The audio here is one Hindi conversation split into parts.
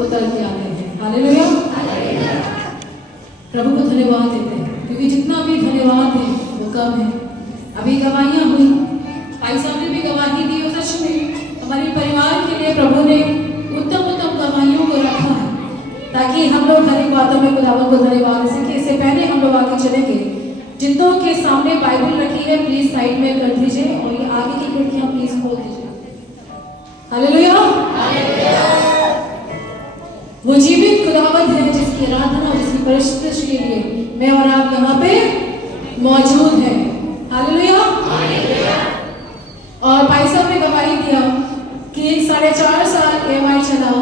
उतर के आते हैं। हालेलुया। प्रभु को धन्यवाद देते हैं, क्योंकि जितना भी धन्यवाद है वो कम है। अभी गवाहियां हुई, भाई साहब ने भी गवाही दी, और सच में हमारे परिवार के लिए प्रभु ने उत्तम उत्तम गवाहियों को रखा है, ताकि हम लोग हर एक बातों में खुदावन को धन्यवाद दे सके। इससे पहले हम लोग आगे चलेंगे, जितनों के सामने बाइबल रखी है प्लीज साइड में कर दीजिए, और ये आगे की खिड़कियां प्लीज खोल दीजिए। हालेलुया। वो जीवित खुदावंत है जिसकी आराधना, जिसकी परिशुद्धता के लिए मैं और आप यहाँ पे मौजूद हैं। हालेलुया। और भाई साहब ने गवाही दिया कि 4.5 साल EMI चला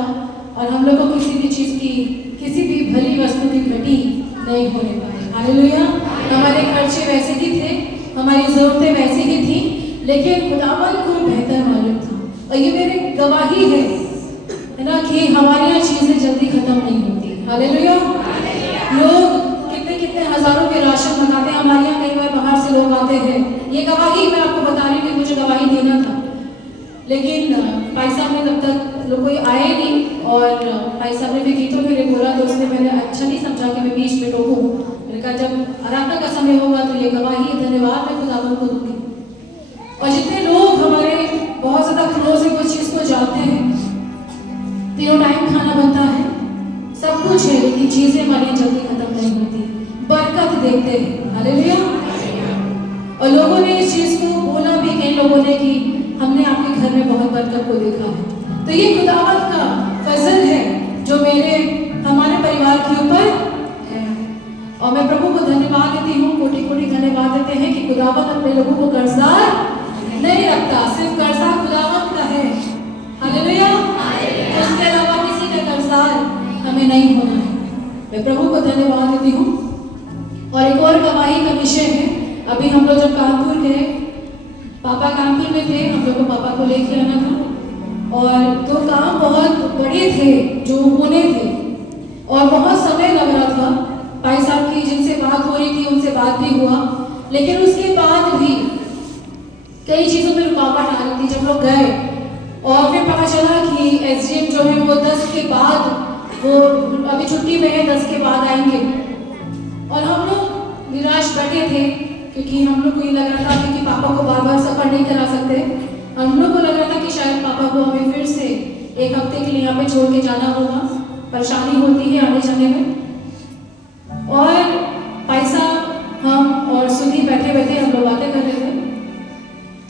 और हम लोग को किसी भी चीज की, किसी भी भली वस्तु की घटी नहीं होने पाई। हालेलुया। हमारे खर्चे वैसे ही थे, हमारी जरूरतें वैसी ही थी, लेकिन खुदावन को बेहतर मालूम था। और ये मेरी गवाही है ना, कि हमारी यहाँ चीजें जल्दी खत्म नहीं होती। हालेलुया। लोग कितने कितने हजारों के राशन मंगाते हैं, हमारे यहाँ कई बार बाहर से लोग आते हैं। ये गवाही मैं आपको बता रही हूँ, मुझे गवाही देना था, लेकिन भाई साहब ने तब तक लोग कोई आए नहीं, और भाई साहब ने भी गीतों के लिए बोला, तो उसने मैंने अच्छा नहीं समझा कि मैं बीच में टोकूं। मैंने कहा जब आराधना का समय होगा तो ये गवाही धन्यवाद मैं खुदावन को दूंगी। और जितने लोग हमारे बहुत ज्यादा क्लोज है, कुछ चीज को जानते हैं, तीनों टाइम खाना बनता है, सब कुछ है, लेकिन चीजें हमारी जल्दी खत्म नहीं होती। बरकत देखते हैं। हालेलुया। और लोगों ने इस चीज को बोला भी, कई लोगों ने, कि हमने आपके घर में बहुत बरकत को देखा है। तो ये खुदावंत का फजल है जो हमारे परिवार के ऊपर है। और मैं प्रभु को धन्यवाद देती हूँ, कोटि कोटि धन्यवाद देते हैं कि खुदावंत अपने लोगों को कर्जदार नहीं रखता, सिर्फ कर्जा खुदावंत का है। हालेलुया। उसके अलावा किसी का कर्जदार हमें नहीं होना है। मैं प्रभु को धन्यवाद देती हूँ। और एक और गवाही का विषय है, अभी हम लोग जब कानपुर गए, पापा कानपुर में थे, हम लोग को पापा को लेके आना था, और 2 काम बहुत बड़े थे जो होने थे, और बहुत समय लग रहा था। भाई साहब की जिनसे बात हो रही थी उनसे बात भी हुआ, लेकिन उसके बाद भी कई चीजों में रुकावट आ रही थी। जब लोग गए और फिर पता चला कि SDM जो है वो 10 के बाद, वो अभी छुट्टी में है, 10 के बाद आएंगे। और हम लोग निराश बैठे थे, क्योंकि हम लोग को ये लग रहा था कि पापा को बार बार सफर नहीं करा सकते। हम लोग को लग रहा था कि शायद पापा को हमें फिर से 1 हफ्ते के लिए यहाँ पे छोड़ के जाना होगा, परेशानी होती है आने जाने में। और भाई साहब, हम और सुधी बैठे बैठे हम लोग बातें कर रहे थे,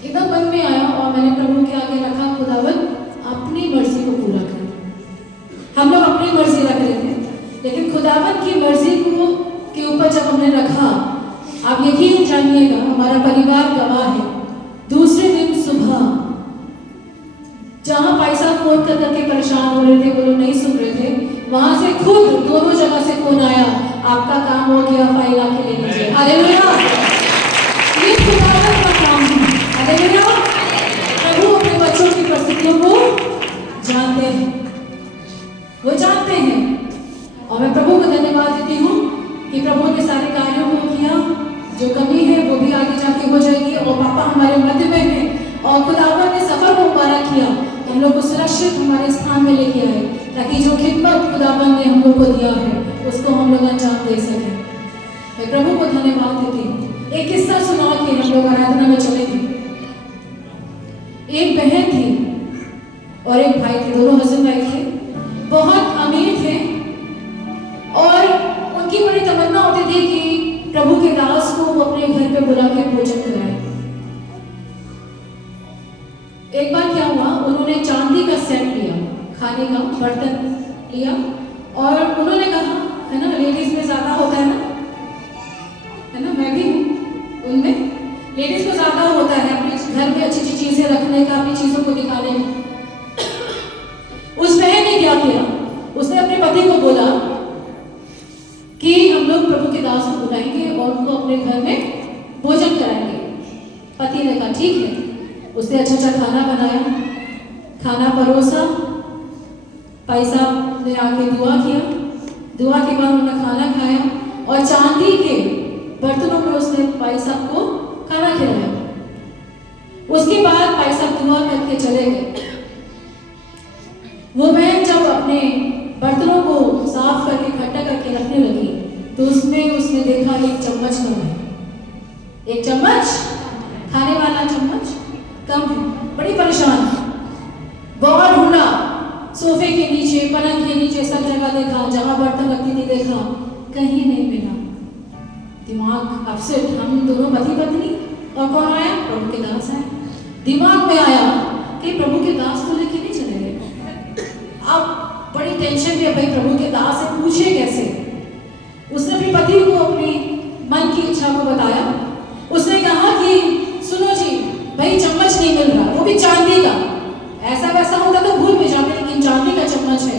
एकदम मन में आया और मैंने प्रभु के आगे रखा, खुदावन अपनी मर्जी को पूरा कर। हम लोग अपनी मर्जी रख रहे थे, लेकिन खुदावन की मर्जी को के ऊपर जब हमने रखा, आप यकीन जानिएगा, हमारा परिवार गवाह है। दूसरे दिन सुबह जहां भाई साहब फोन कर करके परेशान हो रहे थे, वो लोग नहीं सुन रहे थे, वहां से खुद दोनों जगह से फोन आया, आपका काम हो गया, फाइल आके ले लीजिए। हालेलुया। ये खुदावन का काम है। हालेलुया। प्रभु अपने बच्चों की परिस्थितियों को जानते हैं, वो जानते हैं। और मैं प्रभु को धन्यवाद देती हूँ कि प्रभु ने सारे कार्यों को किया, जो कमी है वो भी आगे जाके हो जाएगी। और पापा हमारे मध्य में है, और खुदावन ने सफर को पूरा किया, हम लोग को सुरक्षित हमारे स्थान में लेके आए, ताकि जो खिदमत खुदावन ने हम लोग को दिया है उसको हम लोग अंजाम दे सके। मैं प्रभु को धन्यवाद देती हूँ। एक किस्सा सुना के हम लोग आराधना में चले गए। एक बहन थी और एक भाई थे, दोनों हस्बैंड वाइफ थे, बहुत अमीर थे, और उनकी बड़ी तमन्ना होती थी कि प्रभु के दास को वो अपने घर पे बुला के भोजन कराए। एक बार क्या हुआ, उन्होंने चांदी का सेट लिया, खाने का बर्तन लिया, और उन्होंने कहा, है ना, लेडीज में ज्यादा होता है ना, मैं भी हूँ उनमें, लेडीज को ज्यादा होता है अपने घर में अच्छी अच्छी चीजें रखने का, अपनी चीजों को दिखाने का। उस बहन ने क्या किया, उसने अपने पति को बोला कि हम लोग प्रभु के दास को बुलाएंगे और उनको अपने घर में भोजन कराएंगे। पति ने कहा ठीक है। उसने अच्छा अच्छा खाना बनाया, खाना परोसा, भाई साहब ने आके दुआ किया, दुआ के बाद उन्होंने खाना खाया, और चांदी के बर्तनों में उसने भाई साहब को खाना खिलाया। उसके बाद भाई साहब दुआ करके चले गए। वो बहन जब अपने बर्तनों को साफ करके इकट्ठा करके रखने लगी तो उसने देखा एक चम्मच कम है, एक चम्मच खाने वाला चम्मच कम है। बड़ी परेशान, बहुत ढूंढा, सोफे के नीचे, पलंग के नीचे, सब जगह देखा, जहां बर्तन रखती थी देखा, कहीं नहीं मिला। दिमाग अपसेट, हम दोनों पति पत्नी, और कौन आया? प्रभु के दास आए। दिमाग में आया कि प्रभु के दास को लेके नहीं चले गए। अब बड़ी टेंशन थी, भाई प्रभु के दास से पूछे कैसे। उसने अपने पति को अपनी मन की इच्छा को बताया। उसने कहा कि सुनो जी, भाई चम्मच नहीं मिल रहा, वो भी चांदी का। ऐसा वैसा होता तो भूल भी जाते, लेकिन चांदी का चम्मच है।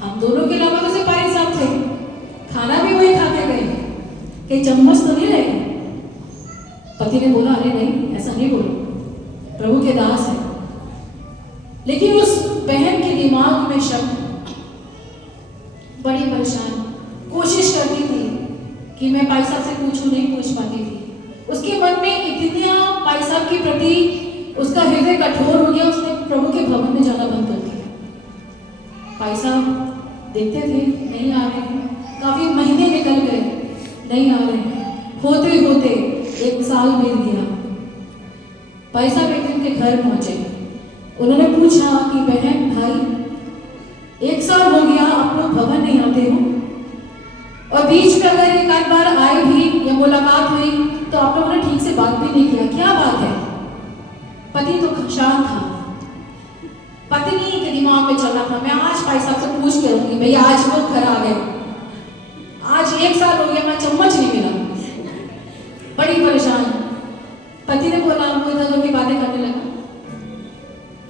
हम दोनों के अलावा तो सिपाही साहब थे, खाना भी वही खाते गए, कि चम्मच तो नहीं रहे। पति ने बोला, अरे नहीं, ऐसा नहीं बोलो, प्रभु के दास है। लेकिन उस बहन के दिमाग में शक, बड़ी परेशान, कोशिश करती थी कि मैं भाई साहब से पूछूं, नहीं पूछ पाती थी। उसके मन में इतना भाई साहब के प्रति उसका हृदय कठोर हो गया, उसने प्रभु के भवन में जाना बंद कर दिया। भाई साहब देखते थे नहीं आ रहे, काफी महीने निकल गए, नहीं आ रहे, होते होते 1 साल बीत गया। भाई साहब एक दिन के घर पहुंचे, उन्होंने पूछा कि बहन भाई 1 साल हो गया आप लोग भवन नहीं आते हो, और बीच में अगर एक आध बार आए भी या मुलाकात हुई तो आप लोगों ने ठीक से बात भी नहीं किया, क्या बात है? पति तो शांत था, पत्नी के दिमाग में चल रहा था, मैं आज भाई साहब से पूछ के रहूंगी, भैया आज वो घर आ गए, आज 1 साल हो गया, मैं चम्मच नहीं मिला। बड़ी परेशान, पति ने बोला, वो इधर की बातें करने लगा।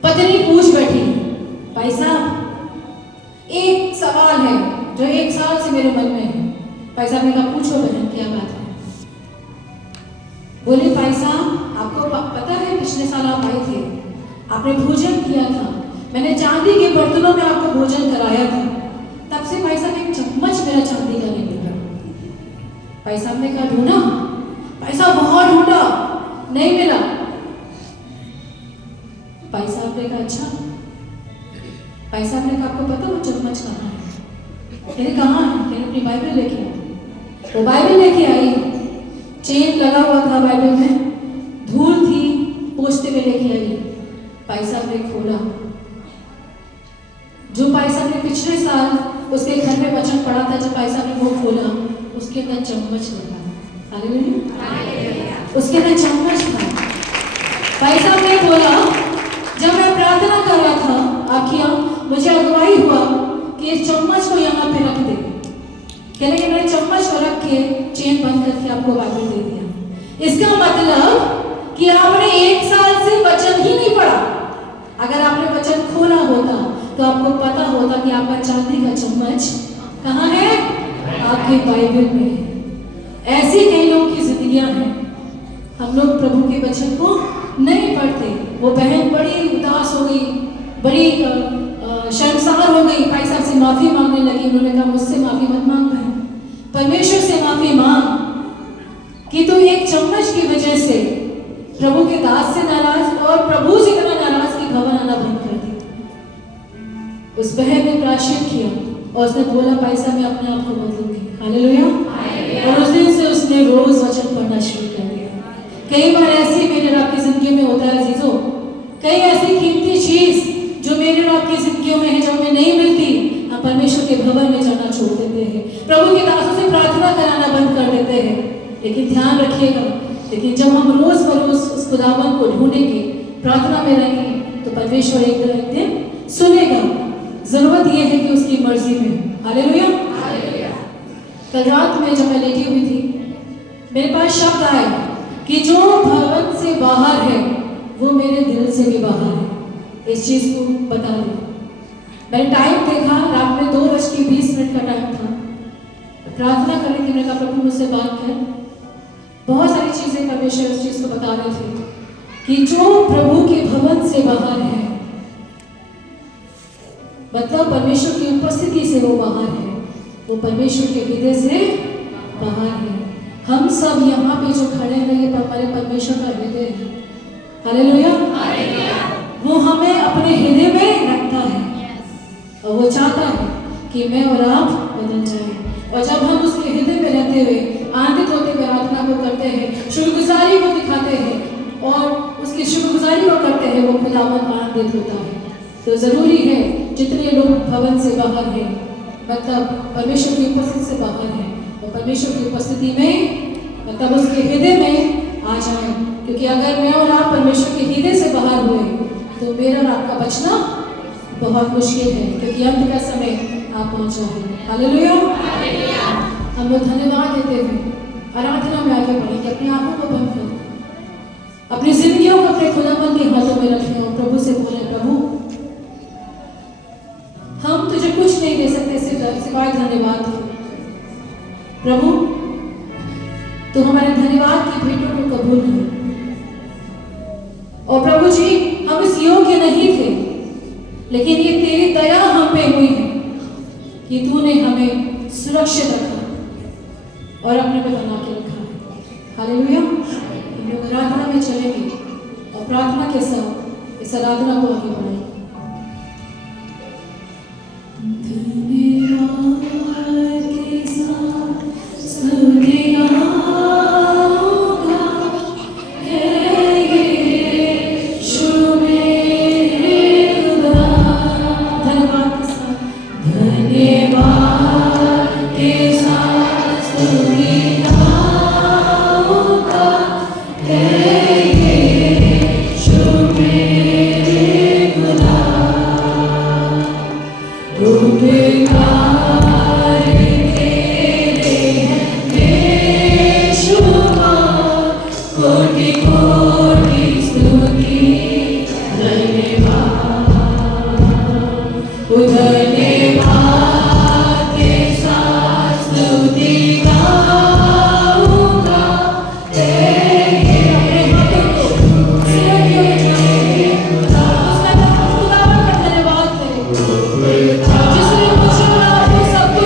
पत्नी पूछ बैठी, भाई साहब एक सवाल है जो 1 साल से मेरे मन में है। भाई साहब ने कहा, पूछो बहन, क्या बात है? बोले, भाई साहब आपको पता है पिछले साल आप आए थे, आपने भोजन किया था, मैंने चांदी के बर्तनों में आपको भोजन कराया था, तब से भाई साहब एक चम्मच मेरा चांदी का नहीं मिला। भाई साहब ने कहा, ढूंढा? भाई साहब बहुत ढूंढा, नहीं मिला। भाई साहब ने कहा, अच्छा। भाई साहब ने कहा, आपको पता वो चम्मच कहाँ है? कहते कहाँ है? कहते अपनी बाइबल लेके आई। वो बाइबल लेके आई, चेन लगा हुआ था बाइबल में, धूल थी, पोंछते हुए लेके आई। भाई साहब ने खोला, जो भाई साहब ने पिछले साल उसके घर में वचन पढ़ा था, जब भाई साहब ने वो खोला, उसके अंदर चम्मच लगा। हालेलुया, उसके अंदर चम्मच था। भाई साहब ने बोला, जब मैं प्रार्थना कर रहा था आखिया, मुझे अगुवाई हुआ कि इस चम्मच को यहाँ पे रख दे। कहने के मैंने चम्मच को रख के चेन बंद करके आपको बाइबल दे दिया। इसका मतलब कि आपने 1 साल से वचन ही नहीं पढ़ा। अगर आपने वचन खोला होता तो आपको पता होता कि आपका चांदी का चम्मच कहाँ है? आपके बाइबल में। ऐसी कई लोगों की जिंदगियां हैं, हम लोग प्रभु के वचन को नहीं पढ़ते। वो बहन बड़ी उदास हो गई, बड़ी शर्मसार हो गई, भाई साहब से माफी मांगने लगी। उन्होंने कहा, मुझसे माफी मत मांग बहन, परमेश्वर से माफी मांग कि तू एक चम्मच की वजह से प्रभु के दास से नाराज और प्रभु से इतना नाराज कि भवन आना बंद कर दी। उस बहन ने प्रायश्चित किया और उसने बोला, भाई साहब मैं अपने आप को बदलूंगी। हालेलुया। और उस दिन से उसने रोज वचन पढ़ना शुरू कर दिया। कई बार ऐसी मेरे और आपकी जिंदगी में होता है अजीजों, कई ऐसी कीमती चीज जो मेरे और आपकी जिंदगियों में है, जो हमें नहीं मिलती, हम परमेश्वर के भवन में जाना छोड़ देते हैं, प्रभु के दासों से प्रार्थना कराना बंद कर देते हैं। लेकिन ध्यान रखिएगा, लेकिन जब हम रोज बरोज उस खुदावन को ढूंढेंगे, प्रार्थना में रहेंगे, तो परमेश्वर एक दिन सुनेगा। जरूरत यह है कि उसकी मर्जी में। हालेलुया। कल रात में जब मैं लेटी हुई थी, मेरे पास शब्द आए कि जो भवन से बाहर है वो मेरे दिल से भी बाहर है। इस चीज को बता दूं, मैंने टाइम देखा, रात में 2:20 का टाइम था, प्रार्थना कर रही थी। मैंने कहा, प्रभु मुझसे बात कर। बहुत सारी चीजें परमेश्वर इस चीज को बता रहे थे कि जो प्रभु के भवन से बाहर है, मतलब परमेश्वर की उपस्थिति से वो बाहर है, वो परमेश्वर के हृदय से बाहर है। हम सब यहाँ पे जो खड़े हैं, ये हमारे परमेश्वर का हृदय है। हालेलुया। वो हमें अपने हृदय में रखता है और वो चाहता है कि मैं और आप बदल जाए। और जब हम उसके हृदय में रहते हुए आनंदित होते हुए प्रार्थना को करते हैं, शुक्रगुजारी को दिखाते हैं और उसकी शुक्रगुजारी को करते हैं, वो खुदावन आनंदित होता है। तो ज़रूरी है जितने लोग भवन से बाहर हैं, मतलब परमेश्वर की उपस्थिति से बाहर हैं, वो परमेश्वर की उपस्थिति में मतलब उसके हृदय में आ जाए। क्योंकि अगर मैं और आप परमेश्वर के हृदय से बाहर हुए तो मेरा और आपका बचना बहुत मुश्किल है, क्योंकि अंत का समय आप पहुंच जाएंगे। हालेलुया। हम लोग धन्यवाद देते हुए आराधना में आगे बढ़ेंगे। अपनी आंखों को बंद करें, अपनी जिंदगियों को अपने खुदावन के हाथों में रखें और प्रभु से बोले, प्रभु हम तुझे कुछ नहीं दे सकते सिवाय धन्यवाद के। प्रभु तो हमारे धन्यवाद की भेंटों को कबूल कर। और प्रभु जी हम इस योग्य नहीं थे, लेकिन ये तेरी दया हम पे हुई है कि तूने हमें सुरक्षित रखा और अपने पे बना के रखा है। हालेलुया। हम लोग आराधना में चलेंगे और प्रार्थना के साथ इस आराधना को आगे बढ़ाएंगे। जिसने मुझे और आपको सब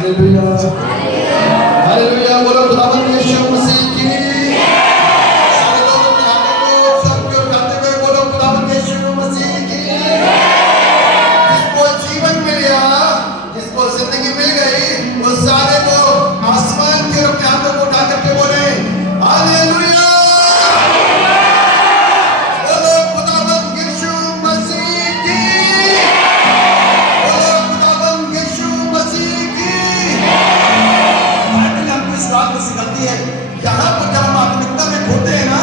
हालेलुया हालेलुया। बोलो खुदावंद यीशु मसीह की। सारे लोग अपने हाथों को सब की ओर उठाते हुए बोलो खुदावंद यीशु मसीह की। जिसको जीवन मिल गया, जिसको जिंदगी मिल गई, वो सारे लोग आसमान की ओर अपने हाथों को उठा करके बोले हालेलुया। बोलो खुदावंद यीशु मसीह की। बोलो खुदावंद यीशु मसीह की। बाइबल हमको इस बात को सिखाती है, यहाँ पर जब हम आत्मिकता में खोते हैं ना,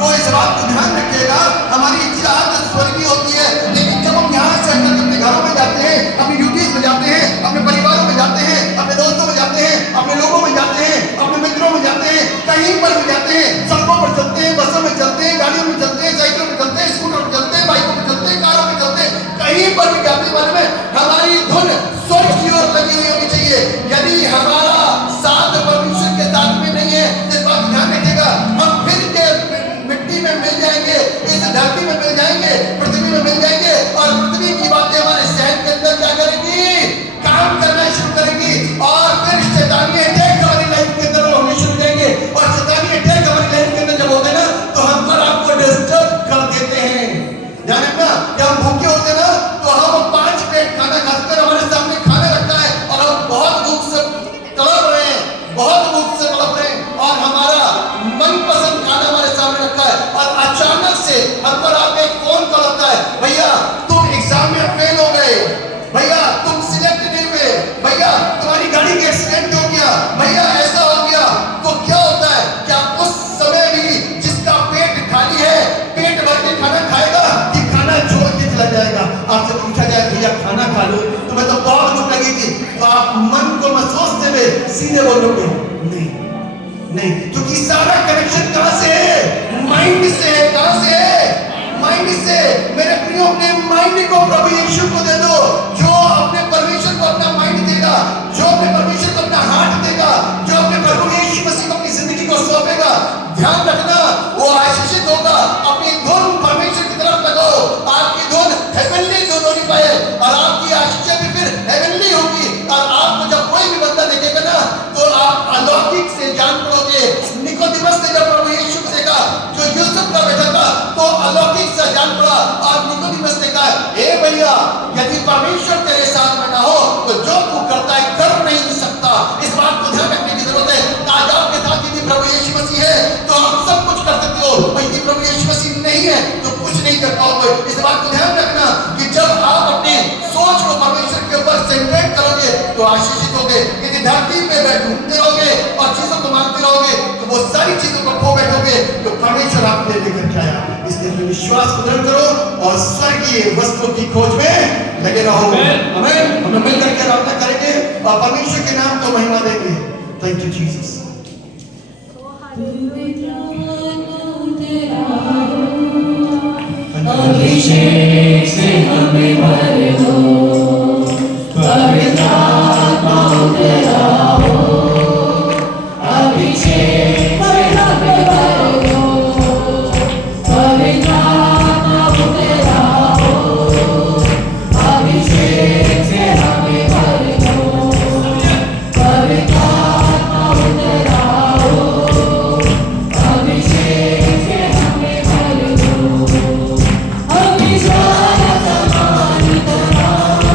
तो इस बात को ध्यान रखिएगा, हमारी इच्छा स्वर्गीय होती है, लेकिन जब हम यहाँ से हटकर अपने घरों में जाते हैं, अपनी ड्यूटीज में जाते हैं, अपने परिवारों में जाते हैं, अपने दोस्तों में जाते हैं, अपने लोगों में जाते हैं, अपने मित्रों में जाते हैं, कहीं पर भी जाते हैं, सड़कों पर चलते हैं, बसों में चलते हैं, गाड़ियों में चलते हैं, साइकिलों में चलते हैं, स्कूटर में चलते हैं, बाइकों में चलते हैं, कारों में चलते हैं, कहीं पर भी जाते वाले में हमारी धुन स्वर्ग की ओर लगी हुई होनी चाहिए। यदि हमारा साथ परमेश्वर के साथ में नहीं है, इस बात ध्यान रखिएगा, हम फिर के मिट्टी में मिल जाएंगे, इस धरती में मिल जाएंगे, पृथ्वी में मिल जाएंगे, और पृथ्वी की बातें हमारे शहर के अंदर क्या करेगी, काम करना शुरू करेगी, और फिर शैतानी अटैक हमारी लाइफ के अंदर होने शुरू हो जाएंगे, और शैतानी अटैक हमारी लाइफ के अंदर जब होते हैं ना, तो हम पर आपको डिस्टर्ब कर देते हैं। जाने ना, जब हम भूखे होते हैं ना, तो हम 5 प्लेट खाना खाकर हमारे सामने खाना रखता है, और हम बहुत भूख से तड़प रहे हैं, बहुत भूख से तड़प रहे हैं, और हमारा मनपसंद खाना हमारे सामने रखा है, और अचानक से हम पर आके फोन कॉल आता है, भैया तुम एग्जाम में फेल हो गए, भैया तुम सिलेक्ट नहीं हुए, भैया तुम्हारी गाड़ी का एक्सीडेंट हो गया, भैया ऐसा हो गया। तो क्या होता है, क्या उस समय भी जिसका पेट खाली है पेट भर के खाना खाएगा कि खाना छोड़ के चला जाएगा? आपसे पूछा जाए भैया खाना खा लो, तुम्हें तो बहुत भूख लगेगी, तो आप मन को महसूसते हुए सीधे बोलोगे नहीं नहीं, क्योंकि सारा कनेक्शन कहां से है? माइंड से है। कहां से है? माइंड से। मेरे प्रियो, अपने माइंड को प्रभु यीशु को दे दो। जो अपने परमेश्वर को अपना माइंड देगा, जो अपने परमेश्वर को अपना हार्ट देगा, जो अपने प्रभु यीशु मसीह को अपनी जिंदगी को सौंपेगा, ध्यान रखना वो आशीषित होगा। अपनी धुन परमेश्वर की तरफ लगाओ, आपकी धुन हेवनली धुन होनी पाए, और आपकी आशीष भी फिर हेवनली होगी। और आपको जब कोई भी बंदा देखेगा ना, तो आप अलौकिक से जान पड़ोगे। निकोदेमस ने जब प्रभु यीशु को देखा, जो यूसुफ का बेटा था, तो अलौकिक से जान पड़ा, और निकोदेमस ने कहा, हे भैया, यदि परमेश्वर तेरे साथ में ना हो तो जो तू करता है कर नहीं सकता। इस बात को ध्यान रखने की जरूरत है। आज आपके साथ यदि प्रभु यीशु मसीह है तो आप सब कुछ कर सकते हो, और यदि प्रभु यीशु मसीह नहीं है तो कुछ नहीं कर पाओगे। इस बात को ध्यान रखना कि जब आप अपने सोच को परमेश्वर के ऊपर सेंट्रेट करोगे तो आशीषित होगे। यदि धरती पे घूमते रहोगे और चीजों को मांगते रहोगे तो वो सारी चीजों को खो बैठोगे तो परमेश्वर आपके लिए लेकर के आया। इसलिए अपने विश्वास को दृढ़ करो और स्वर्गीय वस्तुओं की खोज में लगे रहो। हमें मिलकर के प्रार्थना करेंगे और परमेश्वर के नाम को महिमा देंगे। Thank you Jesus. अभिषेक से हमें भर दो, पवित्र आत्मा उतर आओ, अभिषेक से हमें भर दो, पवित्र आत्मा उतर आओ, अभिषेक से हमें भर दो, पवित्र आत्मा उतर आओ, अभिषेक से हमें भर दो, अभिषेक समानी तरह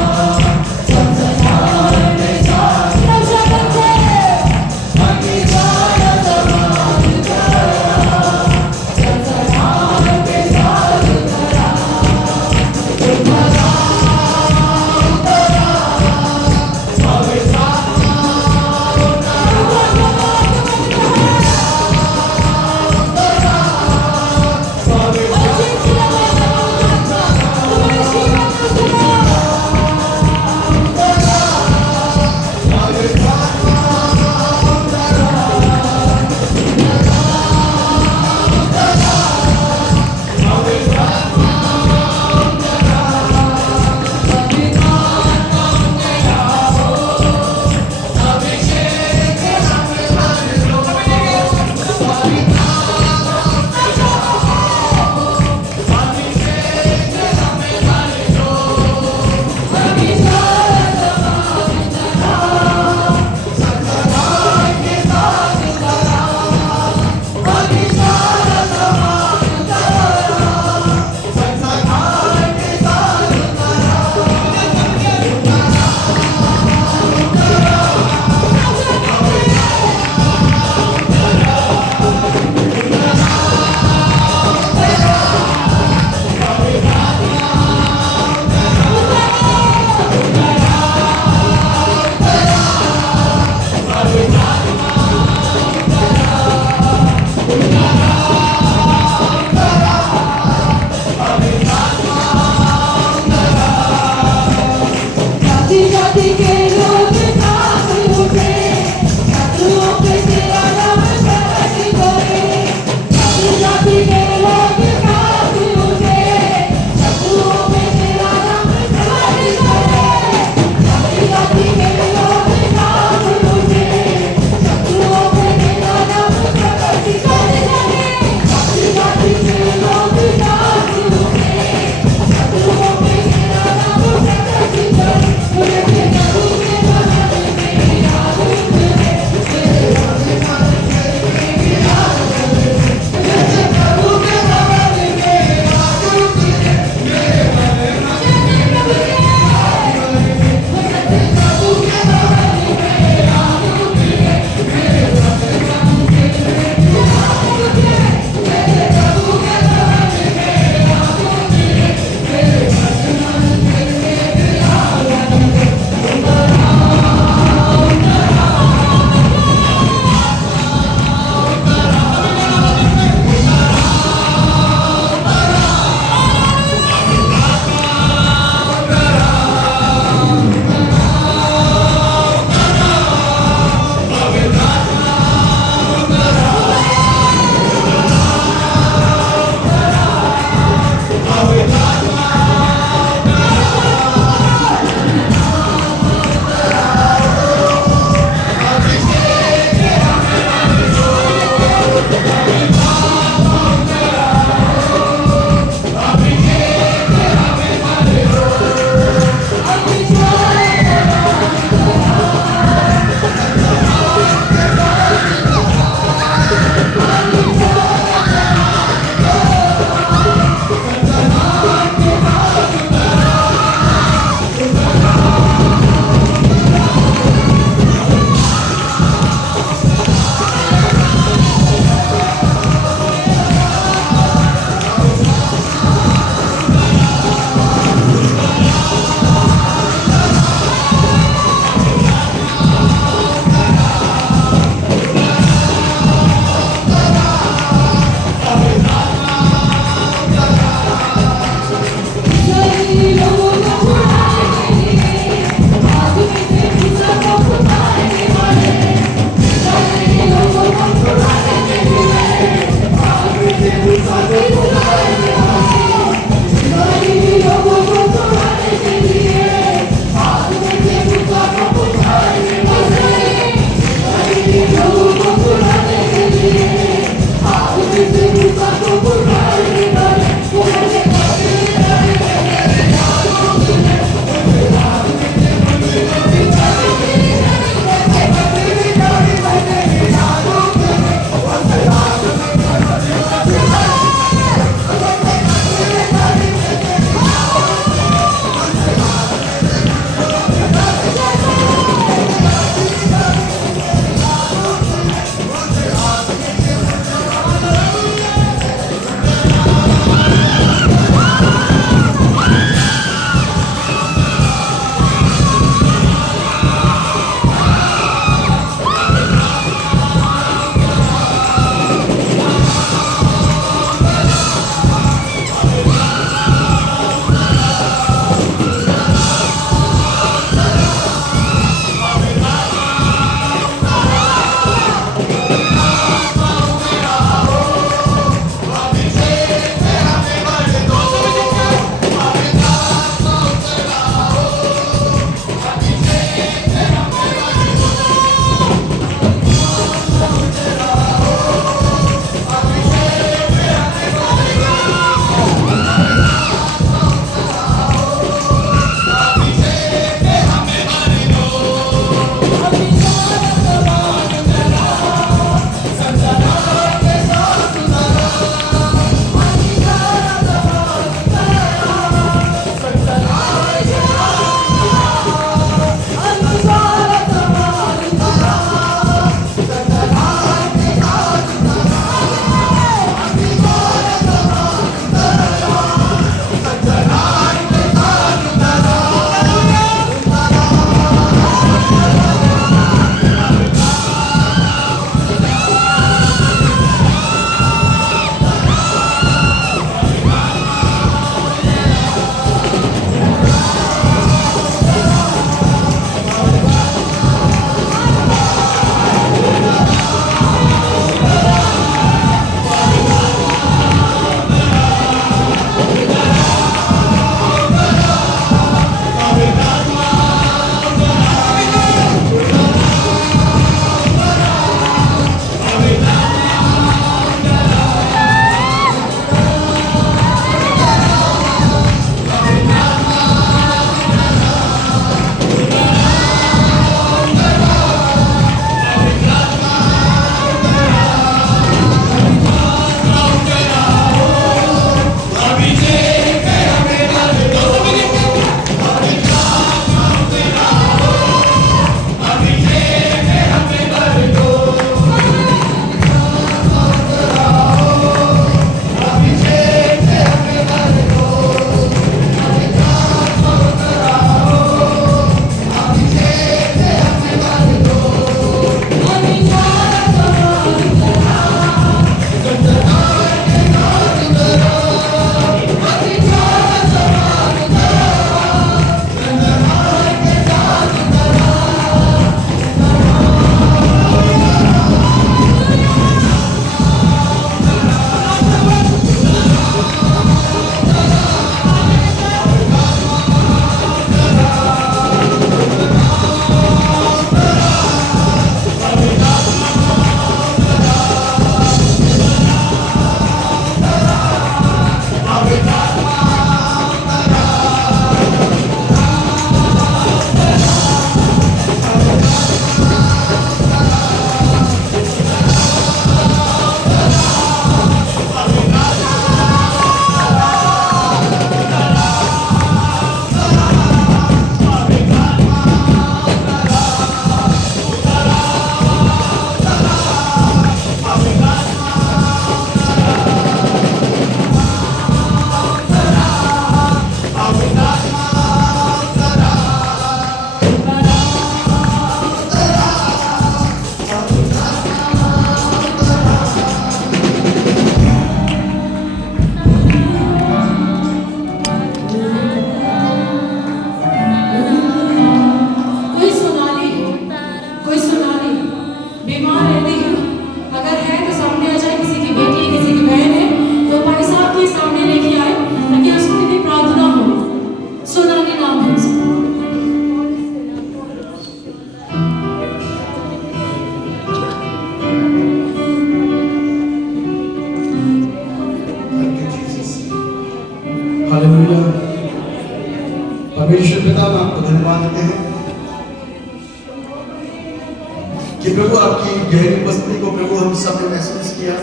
कि प्रभु आपकी गहरी उपस्थिति को प्रभु हम सब ने महसूस किया।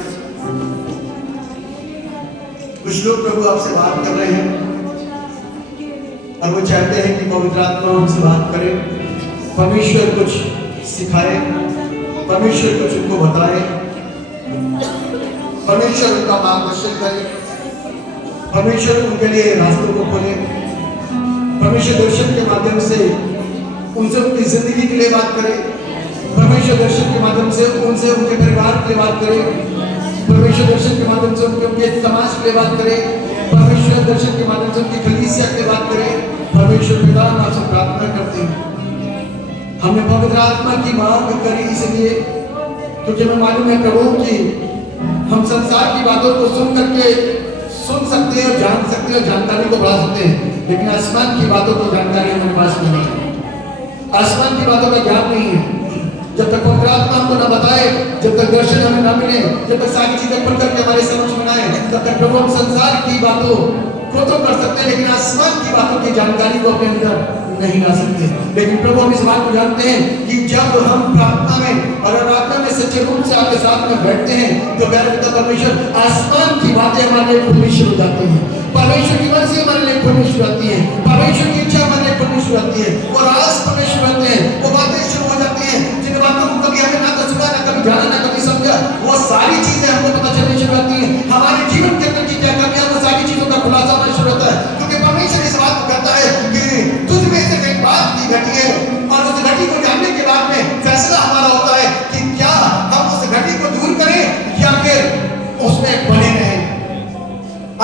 कुछ लोग प्रभु आपसे बात कर रहे हैं और वो चाहते हैं कि पवित्र आत्मा उनसे बात करे, परमेश्वर कुछ सिखाए, परमेश्वर कुछ उनको बताए, परमेश्वर उनका मार्गदर्शन करे, परमेश्वर उनके लिए रास्तों को खोले, परमेश्वर दर्शन के माध्यम से उनसे उनकी जिंदगी के लिए बात करे, परमेश्वर दर्शन के माध्यम से उनसे उनके परिवार के लिए बात करे, परमेश्वर दर्शन के माध्यम से उनके समाज के लिए बात करे, परमेश्वर दर्शन के माध्यम से उनकी कलीसिया के लिए बात करे। परमेश्वर पिता हम आपसे प्रार्थना करते हैं, हमने पवित्र आत्मा की मांग करी इसलिए क्योंकि हमें मालूम है प्रभु कि हम संसार की बातों को सुन करके सुन सकते हैं और जान सकते हैं और जानकारी को बढ़ा सकते हैं, लेकिन आसमान की बातों को जानकारी हमारे पास नहीं है, आसमान की बातों का ज्ञान नहीं है। जब तक पवित्र आत्मा हमको न बताए, जब तक दर्शन हमें न मिले, जब तक सारी चीजें पढ़ करके हमारे समझ में आए, तब तक प्रभु हम संसार की बातों को तो कर सकते हैं लेकिन आसमान की बातों की जानकारी को अपने अंदर नहीं ला सकते। लेकिन प्रभु हम इस बात को जानते हैं कि जब हम प्रार्थना में और आराधना में सच्चे रूप से आपके साथ में बैठते हैं तो प्यारे पिता परमेश्वर आसमान की बातें हमारे लिए खुलनी शुरू हो जाती हैं, परमेश्वर की मर्जी हमारे लिए खुलनी शुरू होती है, परमेश्वर की इच्छा हमारे लिए खुलनी शुरू होती है और आज परमेश्वर होते हैं, वो बातें शुरू हो जाती हैं जिन बातों को कभी हमने ना तो सुना, ना कभी जाना, ना कभी समझा, वो सारी चीजें हमको पता चलनी शुरू होती हैं। हमारे जीवन के अंदर की क्या कमियां, वो सारी चीजों का खुलासा होना शुरू होता है, क्योंकि परमेश्वर इस बात को कहता है कि तुझ में से कई बात की घटी है और उस घटी को जानने के बाद में फैसला हमारा होता है कि क्या हम उस घटी को दूर करें या फिर उसमें बने रहें।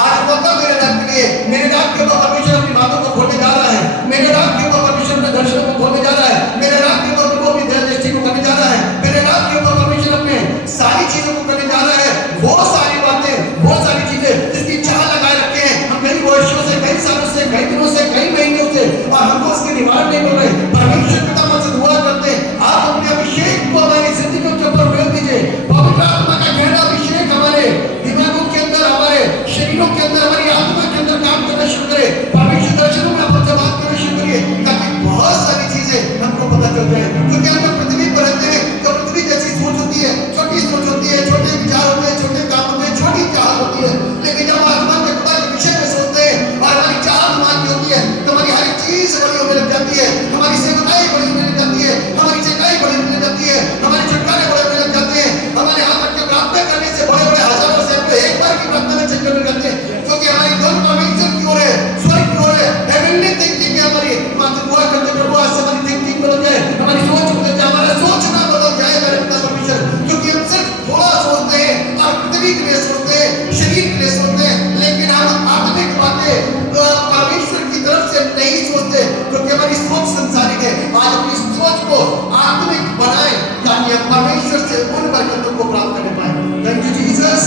आज मौका मेरे रब के लिए, मेरे रात के ऊपर परमेश्वर अपनी बातों को खोलने जा रहा है, मेरे रात के ऊपर परमेश्वर अपने दर्शनों को खोलने जा रहा है, मेरे रात के ऊपर वो भी दृष्टि को करने जा रहा है, मेरे रात के ऊपर परमेश्वर अपने सारी चीजों को करने जा रहा है, वो सारी बातें, वो सारी चीजें जिसकी चाह लगाए रखे हैं हम कई वर्षों से, कई सालों से, कई दिनों से, कई महीनों से, और हमको उसके निवारण नहीं मिल रहे। परमेश्वर पिता हमसे दुआ करते हैं, आप अपने अभिषेक को हमारी जिंदगी के ऊपर भेज दीजिए, पवित्र आत्मा का गहरा अभिषेक हमारे दिमागों के अंदर, हमारे शरीरों के अंदर, हमारी आत्मा के अंदर काम करना शुरू करे। परमेश्वर दर्शनों में आपसे बात करना शुरू करिए ताकि बहुत सारी चीजें हमको पता चल जाए, क्योंकि हम पृथ्वी पर रहते हैं तो पृथ्वी जैसी सोच होती है, छोटी सोच होती है, छोटे विचार होते हैं, छोटे काम होते हैं, छोटी चाह होती है, लेकिन जब आसमान के खुदा के विषय में सोचते हैं और हमारी चाह आसमान की होती है तो हमारी हर एक चीज बड़ी होने लग जाती है, हमारी सेवकाई बड़ी होने लग जाती है, हमारी चकाई बड़ी होने लग जाती है, हमारे छुटकारे बड़े होने लग जाते हैं, हमारे हाथ रख के प्रार्थना करने से बड़े बड़े हजारों से एक बार की प्रार्थना में चक्कर लग जाते हैं, क्योंकि हमारी दोनों परमेश्वर की ओर है, स्वर्ग की ओर है, हेवनली थिंकिंग है हमारी। मात्र दुआ करते प्रभु आज से हमारी थिंकिंग बदल जाए, हमारी सोच बदल जाए, हमारा सोचना बदल जाए मेरे पिता परमेश्वर, क्योंकि हम सिर्फ थोड़ा सोचते हैं और पृथ्वी के लिए सोचते हैं, शरीर के लिए सोचते हैं, लेकिन हम आत्मिक बातें परमेश्वर की तरफ से नहीं सोचते, क्योंकि हमारी सोच संसारिक है। आज अपनी सोच को आत्मिक बनाए ताकि हम परमेश्वर से उन बरकतों को प्राप्त कर पाए। थैंक यू जीसस,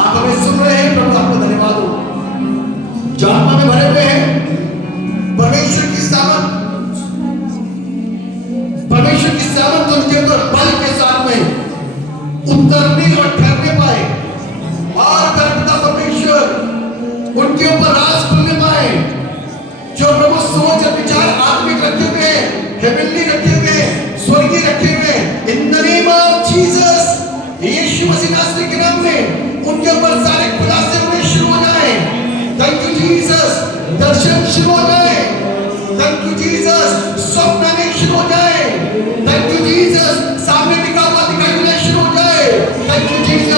आप हमें सुन रहे हैं, प्रभु आपको धन्यवाद हो। जो आत्मा में भरे हुए हैं परमेश्वर की सामर्थ, परमेश्वर की सामर्थ उनके ऊपर बल के साथ में उतरने और ठहरने पाए और पिता परमेश्वर उनके ऊपर राज खुलने पाए। जो प्रभु सोच और विचार आत्मिक रखे हुए हैं, हेवनली रखे हुए हैं, स्वर्गीय रखे हुए हैं, in the name of Jesus, यीशु मसीह नासरी के नाम में उनके ऊपर सारे खुलासे होने शुरू हो जाए। थैंक यू जीसस, दर्शन शुरू हो जाए। थैंक यू जीसस, स्वप्न आने शुरू हो जाए। थैंक यू जीसस, सामने लिखा हुआ दिखाई देना शुरू हो जाए। Thank you Jesus.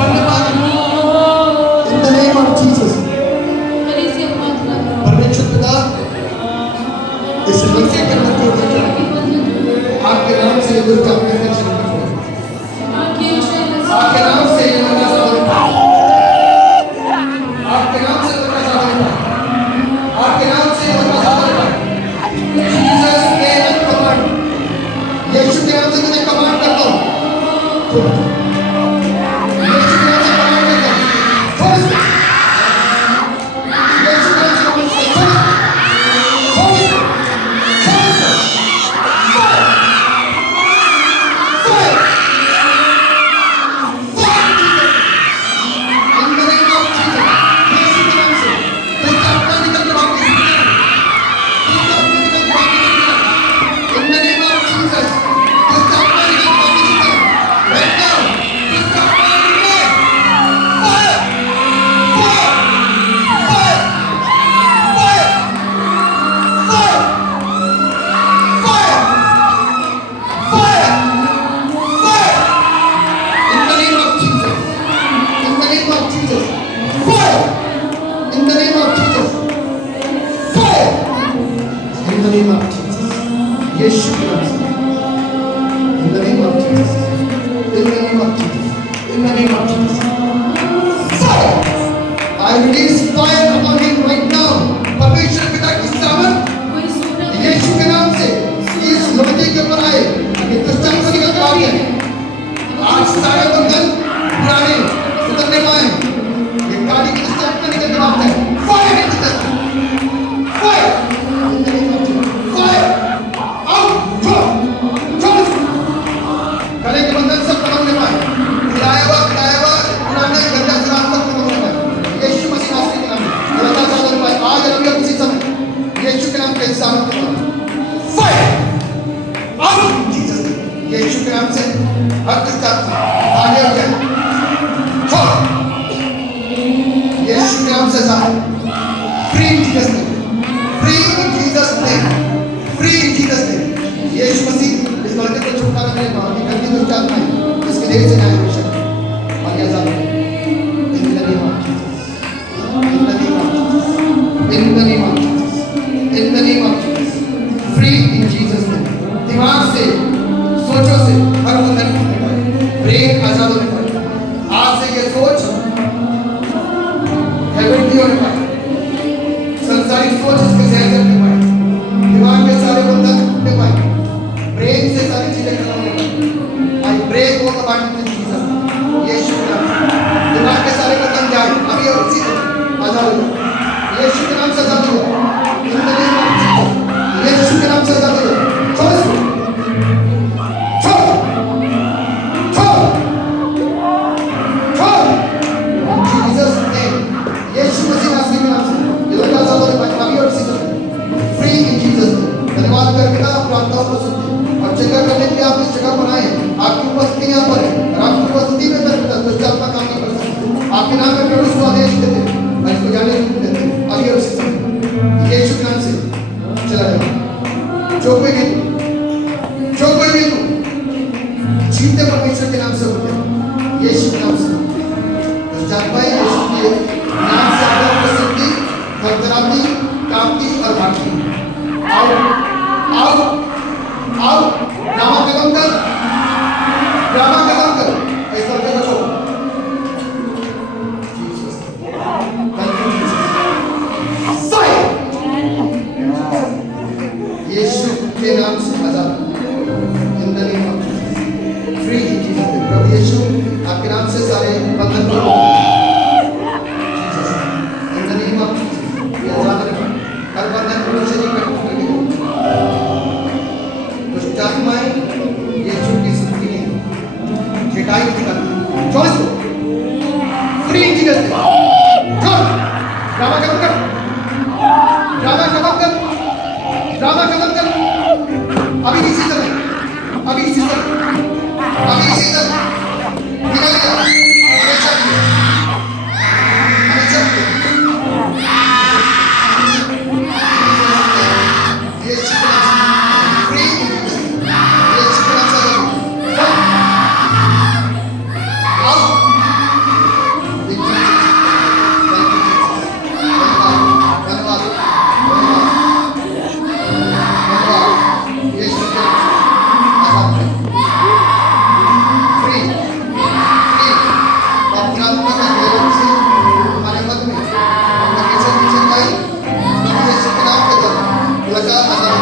पढ़ने वाले in the name of Jesus कलीसिया को मत बुलाओ। परमेश्वर पिता इस बच्चे के अंदर जो बच्चा आपके नाम से ये दुष्ट अपने अंदर चले आपके नाम से ये बच्चा सामने आपके नाम से बच्चा सामने आपके नाम से ये बच्चा सामने जीसस नेम कमांड यीशु के नाम से तुम्हें कमांड करता हूँ यीशु के नाम से कमांड करता हूँ यीशु के नाम से कमांड करता हूँ आत्मा का प्रेरण से हमारे मन में हमेशा पीछे आई प्रभु यीशु के नाम के द्वारा लगा आजाद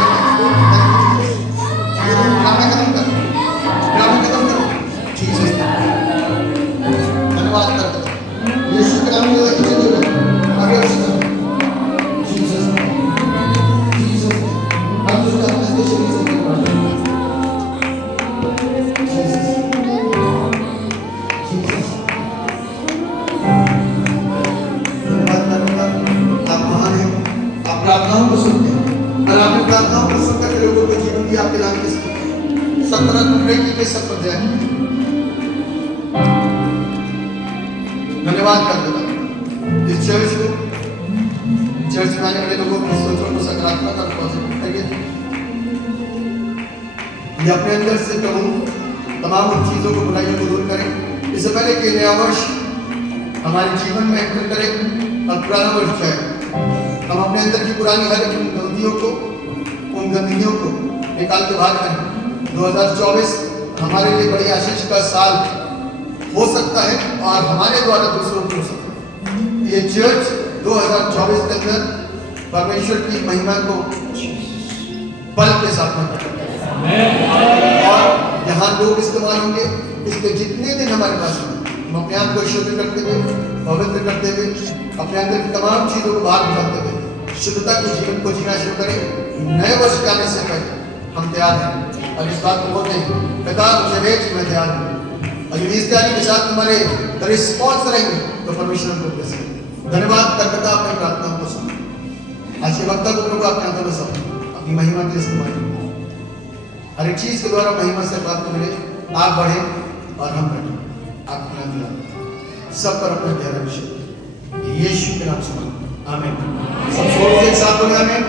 ड्रामे खत्म कर जीसस धन्यवाद करते हैं यीशु के नाम में आगे जीसस हम तो अपने शरीर से प्रार्थनाओं को सुनते हैं और आपने प्रार्थनाओं को सुनकर के लोगों के जीवन की आपके नाम की 17 टुकड़े की सब पर जाए धन्यवाद करते हैं इस चर्च में आने वाले लोगों की सोचों को सकारात्मक और पॉजिटिव करिए ये अपने अंदर से प्रभु तमाम उन चीजों को बुराइयों को दूर करें इससे पहले कि नया वर्ष हमारे जीवन में एंटर करे और पुराना वर्ष जाए हम अपने अंदर की पुरानी हर उन गलतियों को उन गंदगियों को निकाल के बाहर करें 2024 हमारे लिए बड़ी आशीष का साल हो सकता है और हमारे द्वारा दूसरों को हो सकता है ये चर्च 2024 के अंदर परमेश्वर की महिमा को बल के साथ और यहाँ लोग इस्तेमाल होंगे इसके जितने दिन हमारे पास हैं हम अपने आप को शुद्ध करते हुए पवित्र करते हुए अपने अंदर की तमाम चीजों को बाहर निकालते हुए शुद्धता के जीवन को जीना शुरू करें नए वर्ष के आने से पहले हम तैयार हैं और इस बात को बोलते हैं पिता मुझे भेज मैं तैयार हूँ और यदि इस तैयारी के साथ तुम्हारे रिस्पॉन्स रहेंगे तो परमेश्वर को प्रेस करें धन्यवाद करता अपने प्रार्थनाओं को सुनो आज के वक्ता को प्रभु आपके अंदर में सब अपनी महिमा के इस्तेमाल हर एक चीज के द्वारा महिमा से प्राप्त मिले आप बढ़े और हम बढ़े आपको नाम दिला सब पर अपना ध्यान रखिए यीशु के नाम से आमीन सब जोर से एक साथ बोले आमीन